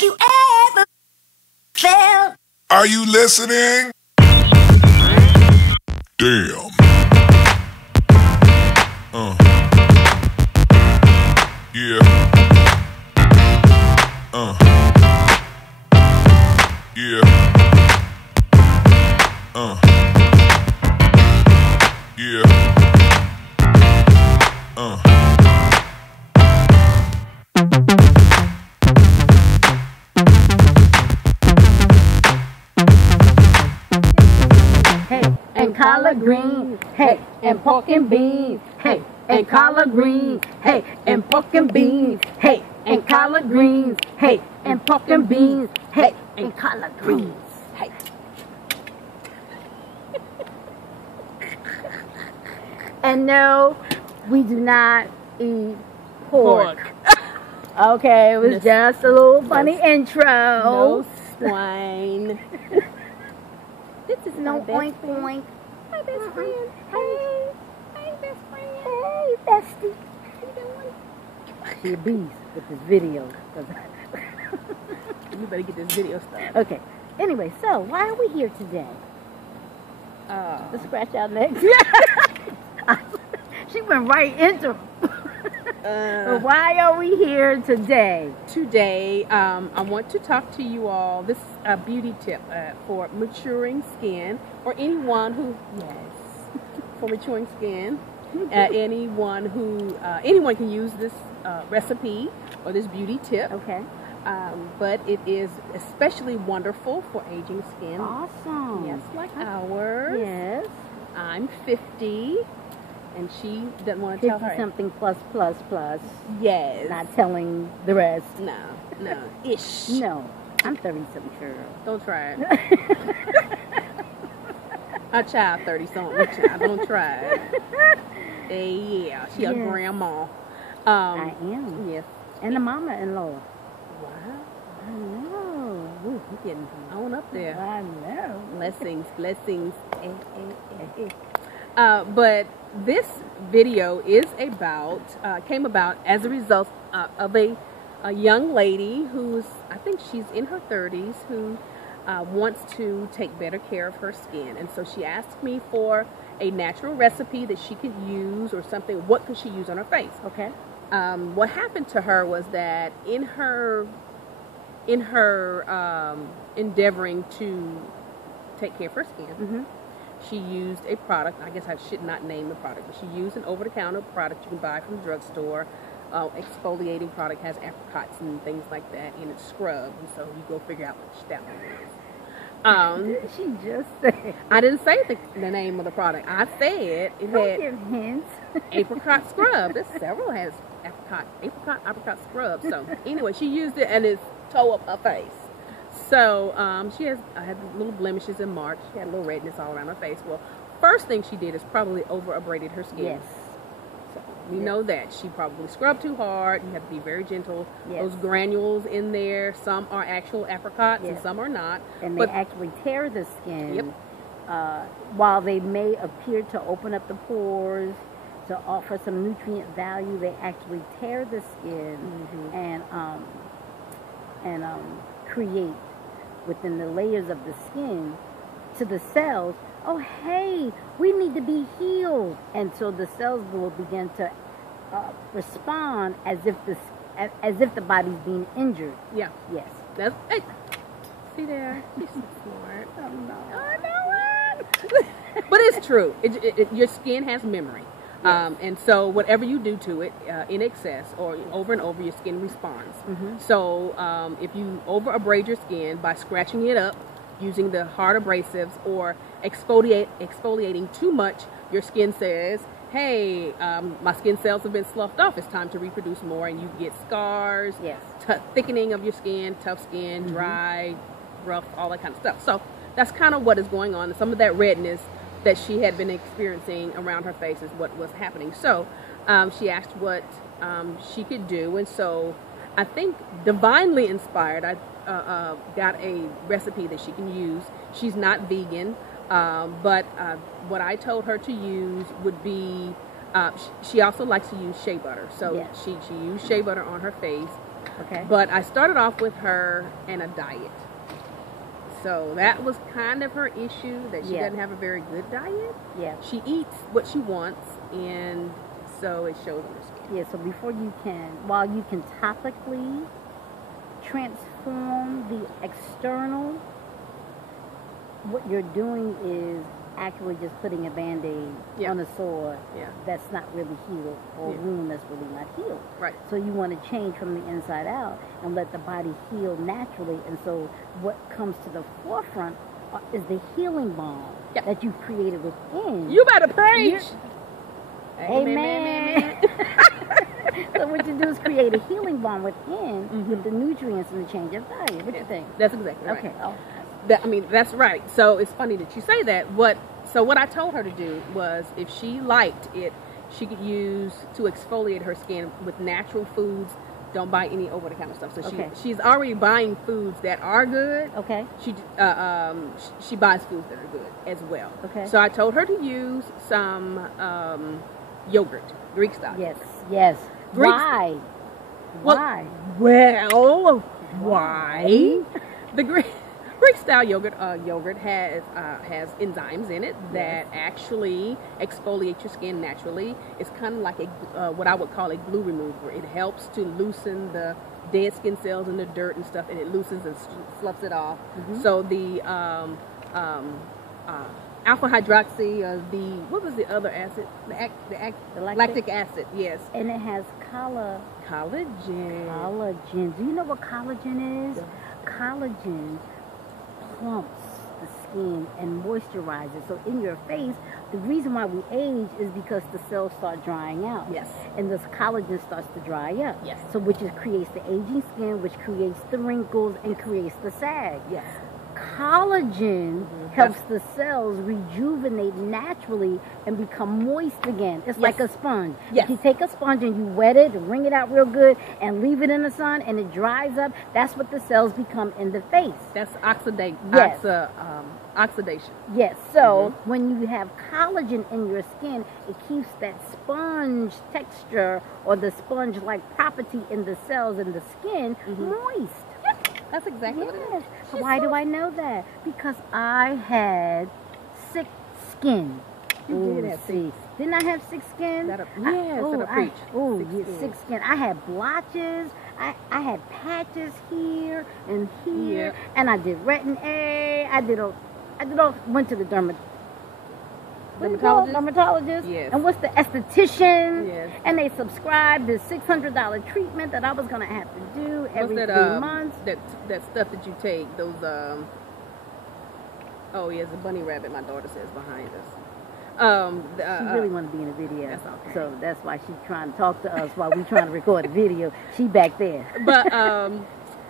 Have you ever felt? Are you listening? Damn. Yeah. Yeah. Yeah. Hey, and collard greens, hey, and pork and beans, hey, and collard greens, hey, and pork and beans, hey, and collard greens, hey, and pork and beans, hey, and collard greens, hey. And no, we do not eat pork. Okay, it was just a little funny intro. No swine. This is No my oink best friend. oink. My best friend. Hey. Hey, best friend. Hey, bestie. How you doing? She a beast with this video. You better get this video started. Okay. Anyway, so why are we here today? To scratch our necks. She went right into. But why are we here today? Today, I want to talk to you all. This is a beauty tip for maturing skin, or anyone who, for maturing skin. Anyone can use this recipe or this beauty tip. Okay. But it is especially wonderful for aging skin. Awesome. Yes, like ours. Yes. I'm 50, and she doesn't want to tell her. Something plus. Yes. Not telling the rest. No. Ish. No. I'm 30-something, girl. Don't try it. A child 30-something. Don't try it. Yeah, she a grandma. I am. Yes. And a mama-in-law. Wow. I know. Ooh, you're getting on up there. I know. Blessings. But this video is came about as a result of a young lady who's, I think she's in her 30s, who wants to take better care of her skin. And so she asked me for a natural recipe that she could use, or something. What could she use on her face? Okay. What happened to her was that in her endeavoring to take care of her skin, she used a product. I guess I should not name the product, but she used an over-the-counter product you can buy from the drugstore. Exfoliating product, has apricots and things like that in its scrub, and so you go figure out which that one is. Did she just say? I didn't say the name of the product. I said it had Give hints. apricot scrub. There's several has apricot scrub. So anyway, she used it and it's tore up her face. So she had little blemishes in March. She had a little redness all around her face. Well, first thing she did is probably over abraded her skin. Yes. So we know that she probably scrubbed too hard. You have to be very gentle. Yes. Those granules in there, some are actual apricots and some are not. And they actually tear the skin. Yep. While they may appear to open up the pores, to offer some nutrient value, they actually tear the skin and create within the layers of the skin to the cells, oh hey, we need to be healed, and so the cells will begin to respond as if the body's being injured. Yeah. Yes. That's hey. See there, she's so smart. Oh no. I know it. But it's true. Your skin has memory. Yes. And so whatever you do to it in excess or over and over, your skin responds. So if you over abrade your skin by scratching it up using the hard abrasives or exfoliating too much, your skin says, hey, my skin cells have been sloughed off. It's time to reproduce more, and you get scars, thickening of your skin, tough skin, dry, rough, all that kind of stuff. So that's kind of what is going on. Some of that redness that she had been experiencing around her face is what was happening. So she asked what she could do, and so I think divinely inspired, I got a recipe that she can use. She's not vegan, but what I told her to use would be, she also likes to use shea butter. So she used shea butter on her face Okay. But I started off with her and a diet. So that was kind of her issue, that she doesn't have a very good diet. Yeah. She eats what she wants, and so it shows on her skin. Yeah, so while you can topically transform the external, what you're doing is actually just putting a Band-Aid on a sore that's not really healed, or a wound that's really not healed. Right. So you want to change from the inside out and let the body heal naturally. And so what comes to the forefront is the healing balm that you've created within. You better preach. Amen. So what you do is create a healing balm within with the nutrients and the change of diet. What do you think? That's exactly right. Okay. Oh. That's right. So it's funny that you say that. So what I told her to do was, if she liked it, she could use to exfoliate her skin with natural foods. Don't buy any over-the-counter stuff. So she's already buying foods that are good. Okay. She buys foods that are good as well. Okay. So I told her to use some yogurt, Greek style. Yes. Why? Why? The Greek style yogurt has enzymes in it that actually exfoliate your skin naturally. It's kind of like what I would call a glue remover. It helps to loosen the dead skin cells and the dirt and stuff, and it loosens and sloughs it off. So the alpha hydroxy, what was the other acid? The lactic acid. Yes. And it has collagen. Collagen. Do you know what collagen is? Yeah. Collagen plumps the skin and moisturizes. So in your face, the reason why we age is because the cells start drying out. Yes. And this collagen starts to dry up. Yes. So which creates the aging skin, which creates the wrinkles and creates the sag. Yes. Collagen helps the cells rejuvenate naturally and become moist again. It's like a sponge. Yes. If you take a sponge and you wet it and wring it out real good and leave it in the sun and it dries up, that's what the cells become in the face. That's oxidation. Yes. So when you have collagen in your skin, it keeps that sponge texture or the sponge-like property in the cells and the skin moist. That's exactly what it is. Why do I know that? Because I had sick skin. You did have sick. Didn't I have sick skin? Sick skin. I had blotches. I had patches here and here, and I did retin A. Went to the dermatologist. Yes. And what's the esthetician? Yes. And they subscribed this $600 treatment that I was going to have to do every 3 months. That stuff that you take, those the bunny rabbit my daughter says behind us. She really wanted to be in a video. That's okay. So that's why she's trying to talk to us while we're trying to record a video. She back there. But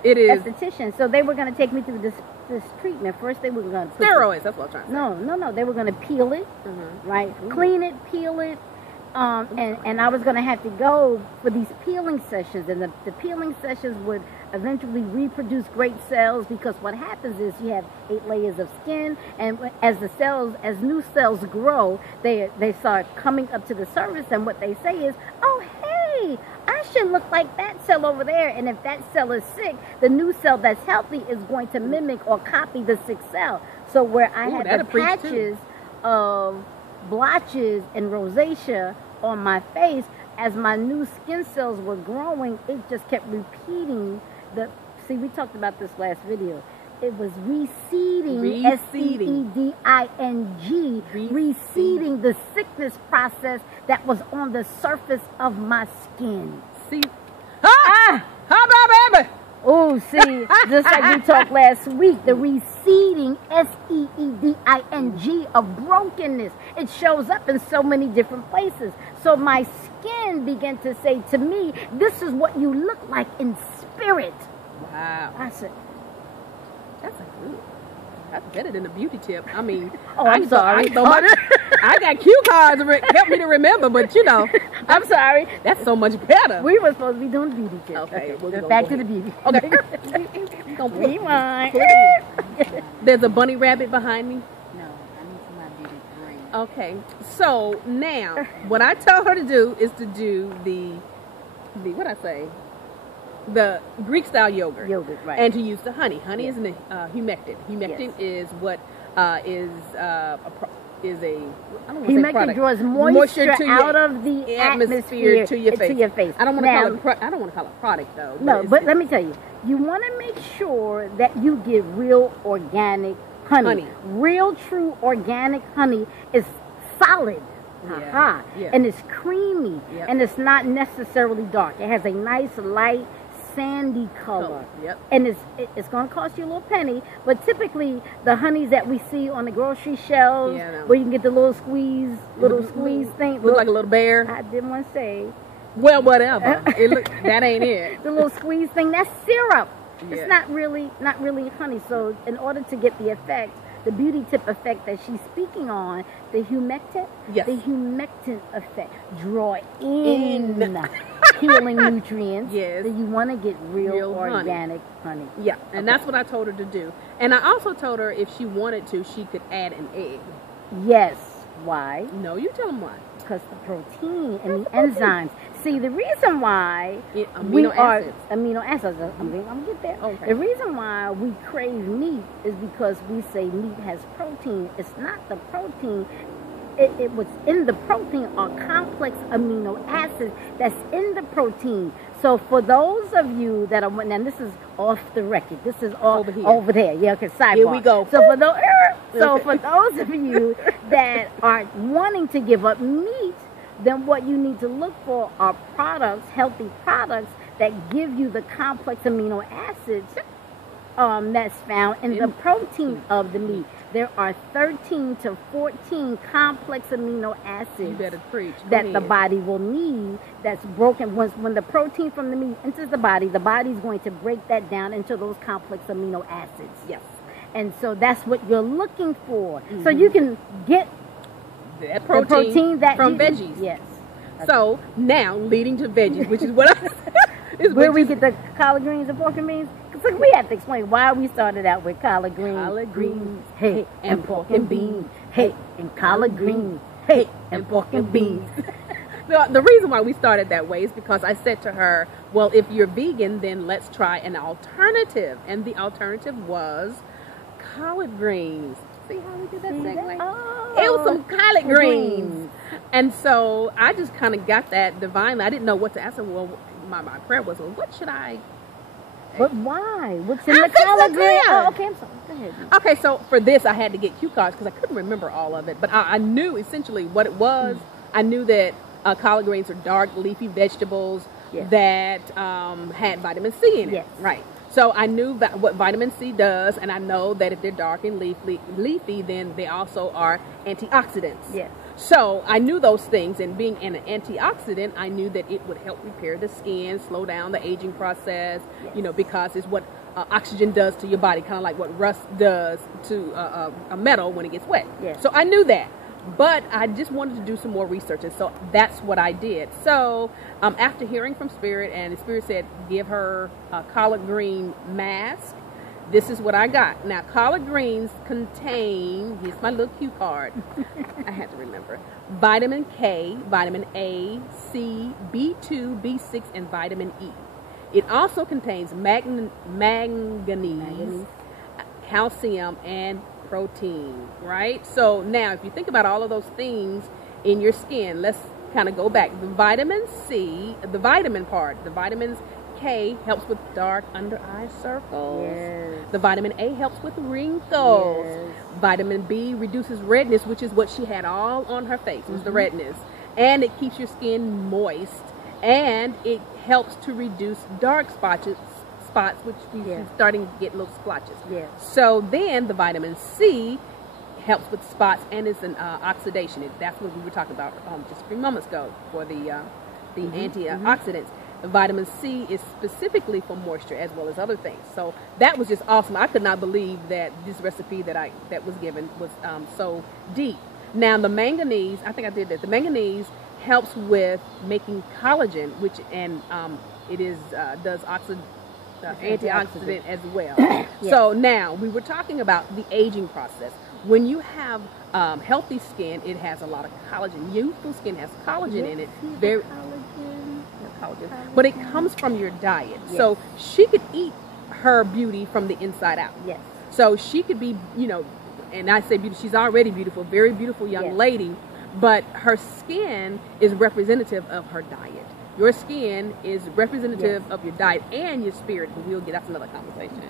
it is esthetician. So they were going to take me through this treatment. First they were going to steroids. That's what I'm trying to say. No. They were going to peel it, right? Clean it, peel it, and I was going to have to go for these peeling sessions, and the peeling sessions would eventually reproduce great cells, because what happens is you have 8 layers of skin, and as new cells grow, they start coming up to the surface, and what they say is, oh hey, I should look like that cell over there. And if that cell is sick, the new cell that's healthy is going to mimic or copy the sick cell. So where I had the patches of blotches and rosacea on my face, as my new skin cells were growing, it just kept repeating see, we talked about this last video. It was receding, S-E-E-D-I-N-G, receding the sickness process that was on the surface of my skin. See? How about baby? Oh, see, just like we talked last week, the receding, S-E-E-D-I-N-G, of brokenness. It shows up in so many different places. So my skin began to say to me, this is what you look like in spirit. Wow. I said, that's better than a beauty tip. I mean, I'm sorry. I got cue cards to help me to remember, but I'm sorry. That's so much better. We were supposed to be doing beauty tips. Okay, we'll back to the beauty. Okay. Rewind. There's a bunny rabbit behind me. No, I need somebody to bring. Okay, so now what I told her to do is to do the what I say, the Greek style yogurt. Yogurt, right. And to use the honey. Honey Yes. is an humectant. Humectant is what is a I don't want to say Humectant product. draws moisture to out your of the atmosphere to your face. I don't want to Now, call it. I don't want to call it product though. No, it's- but let me tell you, you want to make sure that you get real organic honey. Real, true organic honey is solid. Yeah. Aha. Yeah. And it's creamy. Yep. And it's not necessarily dark. It has a nice light sandy color. Yep. And it's going to cost you a little penny, but typically the honeys that we see on the grocery shelves, Yeah, I know. where you can get the little squeeze thing. Look like a little bear. I didn't want to say. Well, whatever. That ain't it. The little squeeze thing, that's syrup. Yeah. It's not really honey. So in order to get the effect, the beauty tip effect that she's speaking on, the humectant, Yes. the humectant effect, draw in healing nutrients. Yes. So you want to get real honey. organic honey. Yeah, and that's what I told her to do. And I also told her if she wanted to, she could add an egg. Yes. Why? No, you tell them why. Because the protein and the enzymes. See, the reason why Amino acids. amino acids. I'm going to get there. Okay. The reason why we crave meat is because we say meat has protein. It's not the protein. It what's in the protein are complex amino acids that's in the protein. So for those of you that are, and this is off the record, this is all Over here. over there. Yeah, okay, sidebar. Here we go. So for those, Okay. for those of you that are wanting to give up meat, then what you need to look for are products, healthy products that give you the complex amino acids that's found in the protein of the meat. There are 13 to 14 complex amino You acids better preach. Go that the ahead. body will need that's broken. When the protein from the meat enters the body's going to break that down into those complex amino acids. Yes. And so that's what you're looking for. So you can get That the protein that from you, veggies. Yes. So now leading to veggies, which is what I is Where which we is- get the collard greens and pork and beans. So we have to explain why we started out with collard greens. Collard greens, hey, and pork and beans. Hey, and collard greens. Hey, and pork and beans. The reason why we started that way is because I said to her, well, if you're vegan, then let's try an alternative. And the alternative was collard greens. See how we did that segue? Oh, It was some collard greens. And so I just kind of got that divinely. I didn't know what to ask her. Well, my prayer was, well, what should I? But why? What's in I the fixed collard it green? clear. Oh, okay, I'm sorry. Go ahead. Okay, so for this, I had to get cue cards because I couldn't remember all of it. But I knew essentially what it was. I knew that collard greens are dark, leafy vegetables Yes. that had vitamin C in it. Yes. Right. So I knew what vitamin C does, and I know that if they're dark and leafy, then they also are antioxidants. Yes. So I knew those things, and being an antioxidant, I knew that it would help repair the skin, slow down the aging process, Yes. because it's what oxygen does to your body, kind of like what rust does to a metal when it gets wet. Yes. So I knew that. But I just wanted to do some more research, and so that's what I did. So after hearing from Spirit, and Spirit said, give her a collard green mask, this is what I got. Now, collard greens contain, here's my little cue card, I had to remember, vitamin K, vitamin A, C, B2, B6, and vitamin E. It also contains manganese, calcium, and protein, right? So now if you think about all of those things in your skin, let's kind of go back. The vitamin C, the vitamin part, the vitamins K helps with dark under eye circles. Yes. The vitamin A helps with wrinkles. Yes. Vitamin B reduces redness, which is what she had all on her face, was the redness. And it keeps your skin moist, and it helps to reduce dark spots, which she's starting to get little splotches. Yes. So then the vitamin C helps with spots, and it's an oxidation. That's what we were talking about just a few moments ago for the antioxidants. The vitamin C is specifically for moisture as well as other things. So that was just awesome. I could not believe that this recipe that was given was so deep. Now the manganese, I think I did that. The manganese helps with making collagen, which it is does antioxidant as well. Yes. So now we were talking about the aging process. When you have healthy skin, it has a lot of collagen. Youthful skin has collagen in it. See the Very collagen? The collagen, but it comes from your diet. Yes. So she could eat her beauty from the inside out. Yes. So she could be, you know, and I say beauty, she's already beautiful, very beautiful young Yes. lady, but her skin is representative of her diet. Your skin is representative Yes. of your diet and your spirit, but that's another conversation.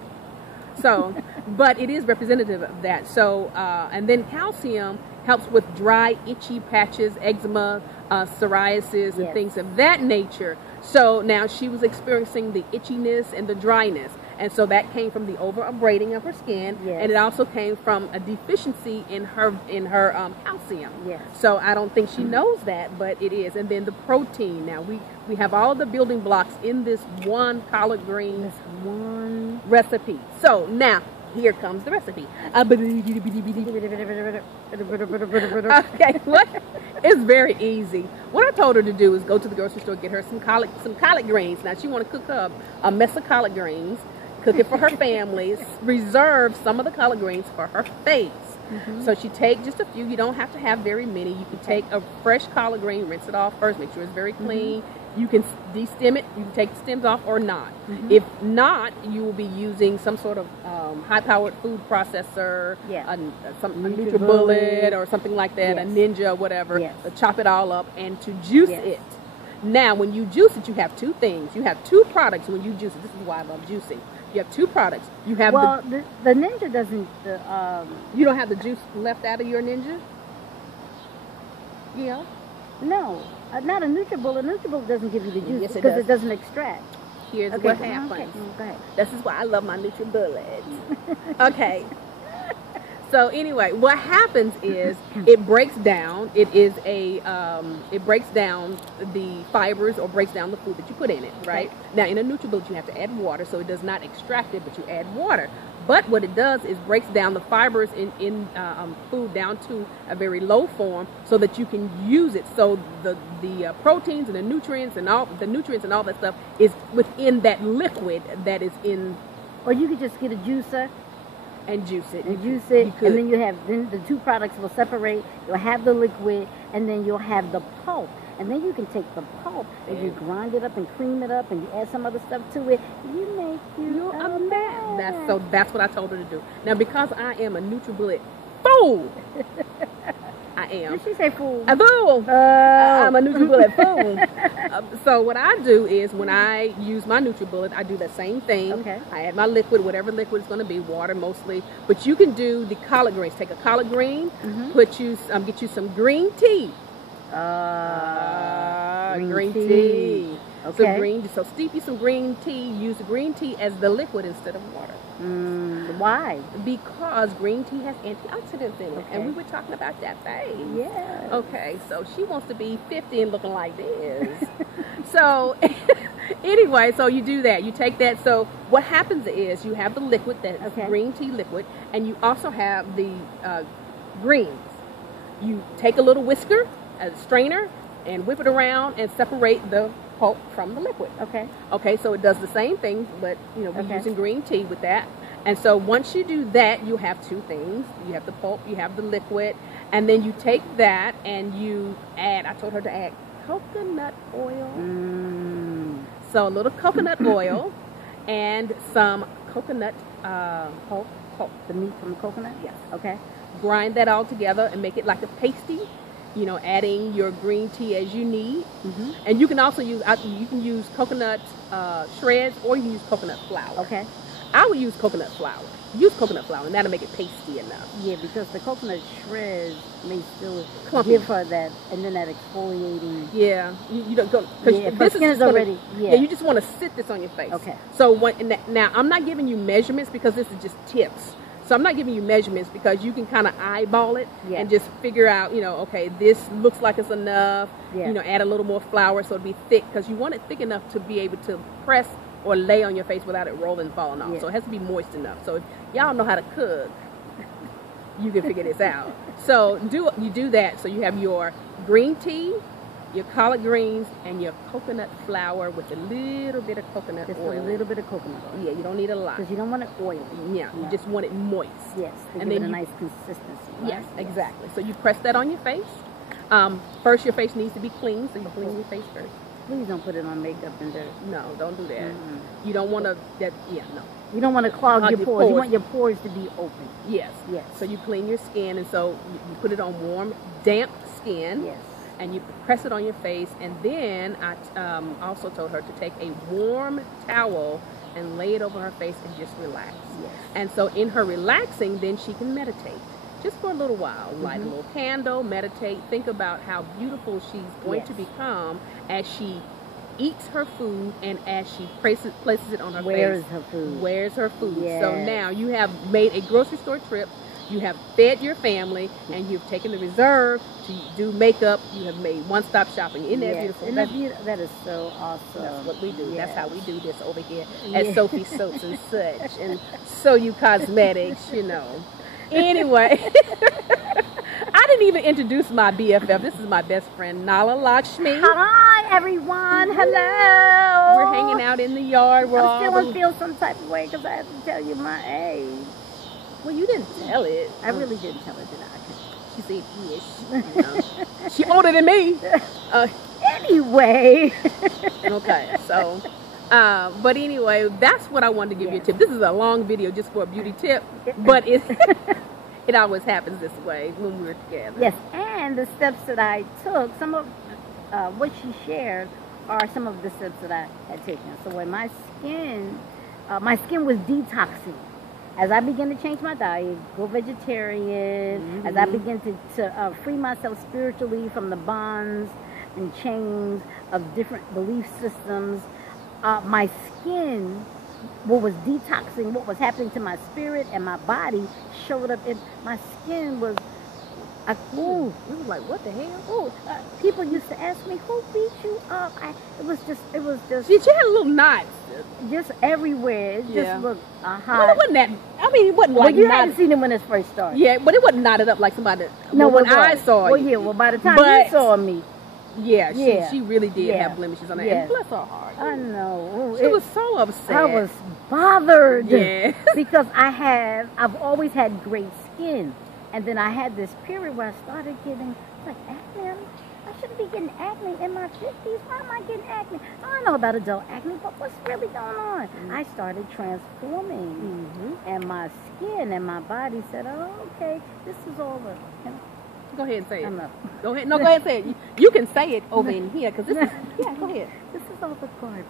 So, but it is representative of that. So, and then calcium helps with dry, itchy patches, eczema, psoriasis, and Yes. things of that nature. So now she was experiencing the itchiness and the dryness. And so that came from the over abrading of her skin, Yes. and it also came from a deficiency in her calcium. Yes. So I don't think she knows that, but it is. And then the protein. Now we have all the building blocks in this one collard green This one. recipe. So now here comes the recipe. Okay, what? It's very easy. What I told her to do is go to the grocery store, get her some collard greens. Now she want to cook up a mess of collard greens, cook it for her family, reserve some of the collard greens for her face. So she take just a few. You don't have to have very many. You can take a fresh collard green, rinse it off first, make sure it's very clean. You can de-stem it. You can take the stems off or not. If not, you will be using some sort of high-powered food processor, Yeah. a NutriBullet. NutriBullet or something like that, a Yes. Ninja, whatever. Yes. To chop it all up and to juice Yes. it. Now, when you juice it, you have two things. You have two products when you juice it. This is why I love juicing. You have two products. You have Well, the Ninja doesn't. you don't have the juice left out of your Ninja? Yeah. No, not a NutriBullet. NutriBullet doesn't give you the juice Yes, it because does. it doesn't extract. Here's Okay, what go- happens. okay, go ahead. This is why I love my NutriBullet. Okay. So anyway, what happens is it breaks down. It breaks down the fibers or breaks down the food that you put in it, right? Okay. Now in a NutriBullet you have to add water, so it does not extract it, but you add water. But what it does is breaks down the fibers in food down to a very low form, so that you can use it. So the proteins and the nutrients and all that stuff is within that liquid that is in Or you could just get a juicer and juice it. and juice You it, could. and then the two products will separate. You'll have the liquid, and then you'll have the pulp. And then you can take the pulp and you grind it up and cream it up, and you add some other stuff to it. You make you a man. That's what I told her to do. Now, because I am a NutriBullet fool, I am. Did she say fool? A fool. Oh. I'm a NutriBullet fool. So what I do is when I use my NutriBullet, I do the same thing. Okay. I add my liquid, whatever liquid it's going to be, water mostly. But you can do the collard greens. Take a collard green, get you some green tea. Green tea. Okay. So steep you some green tea. Use the green tea as the liquid instead of water. Why? Because green tea has antioxidants in it, Okay. and we were talking about that phase. Yeah. Okay, so she wants to be 50 and looking like this. So anyway, so you do that. You take that. So what happens is you have the liquid, that's Okay. green tea liquid, and you also have the greens. You take a little whisker, a strainer, and whip it around and separate the pulp from the liquid. Okay. Okay, so it does the same thing, but we're Okay. using green tea with that. And so once you do that, you have two things. You have the pulp, you have the liquid, and then you take that and you add, I told her to add coconut oil. So a little coconut oil and some coconut pulp. The meat from the coconut? Yes. Okay. Grind that all together and make it like a pasty. Adding your green tea as you need. And you can also use coconut shreds, or you can use coconut flour. Okay. I would use coconut flour. Use coconut flour, and that'll make it pasty enough. Yeah, because the coconut shreds may still Clumpy. give her that, and then that exfoliating. Yeah, you don't go because Yeah, if her skin is already. Yeah. you just want to sit this on your face. Okay. So now I'm not giving you measurements because this is just tips. So I'm not giving you measurements because you can kind of eyeball it Yeah. and just figure out, okay, this looks like it's enough. Yeah. Add a little more flour so it'll be thick, because you want it thick enough to be able to press or lay on your face without it rolling and falling off. Yeah. So it has to be moist enough. So if y'all know how to cook, you can figure this out. So you do that. So you have your green tea, your collard greens, and your coconut flour with a little bit of coconut Just oil. a little bit of coconut oil. Yeah, you don't need a lot. Because you don't want it oily. Yeah, you just want it moist. Yes, to And give then it a you- nice consistency. Right? Yes, exactly. So you press that on your face. First, your face needs to be clean, so you clean your face first. Please don't put it on makeup and dirt. No, don't do that. Mm-hmm. You don't want to. No. You don't want to clog your pores. You want your pores to be open. Yes. Yes. So you clean your skin, and so you put it on warm, damp skin. Yes. And you press it on your face, and then I also told her to take a warm towel and lay it over her face and just relax. Yes. And so in her relaxing, then she can meditate just for a little while. Light a little candle, meditate, think about how beautiful she's going to become as she eats her food and as she places it on her face. Wears her food. Wears her food. Yes. So now you have made a grocery store trip. You have fed your family, and you've taken the reserve to do makeup. You have made one-stop shopping. Isn't that beautiful? Isn't that that is so awesome. That's what we do. Yes. That's how we do this over here at Sophie Soaps and such, and So You Cosmetics, you know. Anyway, I didn't even introduce my BFF. This is my best friend, Nala Lakshmi. Hi, everyone. Hello. We're hanging out in the yard. I feel some type of way because I have to tell you my age. Well, you didn't tell it. I really didn't tell her, did I? She said, yes. You know. She older than me. Anyway. Okay, so, but anyway, that's what I wanted to give you a tip. This is a long video just for a beauty tip, but it always happens this way when we're together. Yes, and the steps that I took, some of what she shared are some of the steps that I had taken. So when my skin was detoxing. As I began to change my diet, go vegetarian, as I began to free myself spiritually from the bonds and chains of different belief systems, my skin, what was detoxing, what was happening to my spirit and my body showed up. My skin was, it was like, what the hell? People used to ask me, who beat you up? It was just. Did you have little knots? Just everywhere. It just looked hot. Well, it wasn't that. I mean, it wasn't like. You hadn't seen it when it first started. Yeah, but it wasn't knotted up like somebody. No, when I saw it. Well, yeah. Well, by the time you saw me. Yeah, she really did have blemishes on her. And bless her heart. I know. She was so upset. I was bothered. Yeah. Because I've always had great skin. And then I had this period where I started getting like acne. I shouldn't be getting acne in my 50s. Why am I getting acne? I don't know about adult acne, but what's really going on? I started transforming. And my skin and my body said, oh, okay, this is all the... Go ahead and say it. Go ahead. No, go ahead and say it. You can say it over in here because this is... Yeah, go ahead. This is all the garbage.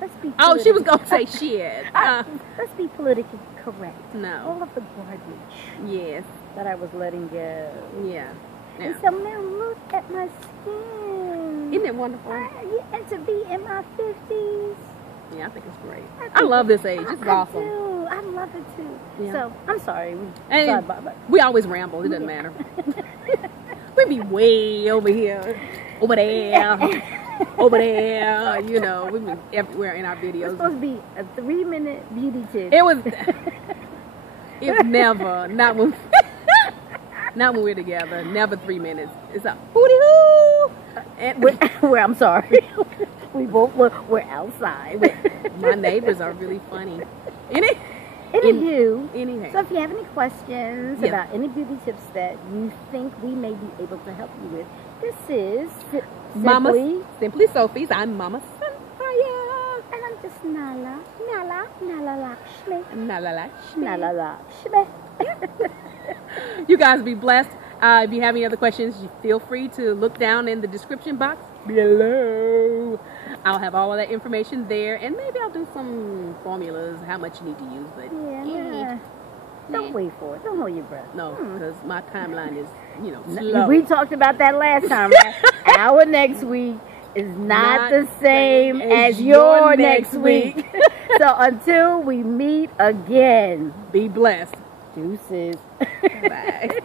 Let's be... Oh, she was going to say shit. Let's be politically correct. No. All of the garbage. Yes. That I was letting go. Yeah. And so now look at my skin. Isn't it wonderful? And to be in my 50s. Yeah, I think it's great. I love this age. It's awesome. I love it too. Yeah. So, I'm sorry. We always ramble. It doesn't matter. We be way over here. Over there. Over there. You know, we be everywhere in our videos. It's supposed to be a 3-minute beauty tip. It was... It's never. Not when we're together. Never 3 minutes. It's a hooty-hoo. And we're I'm sorry. We're outside. My neighbors are really funny. Anywho, so if you have any questions about any beauty tips that you think we may be able to help you with, this is Simply Sophie's. I'm Mama SunFiyahh. And I'm just Nala Lakshmi. You guys be blessed. If you have any other questions, feel free to look down in the description box below. I'll have all of that information there, and maybe I'll do some formulas, how much you need to use. But don't wait for it. Don't hold your breath. No, because my timeline is, slow. We talked about that last time, right? Our next week is not the same as your next week. So until we meet again, be blessed. Deuces. Bye.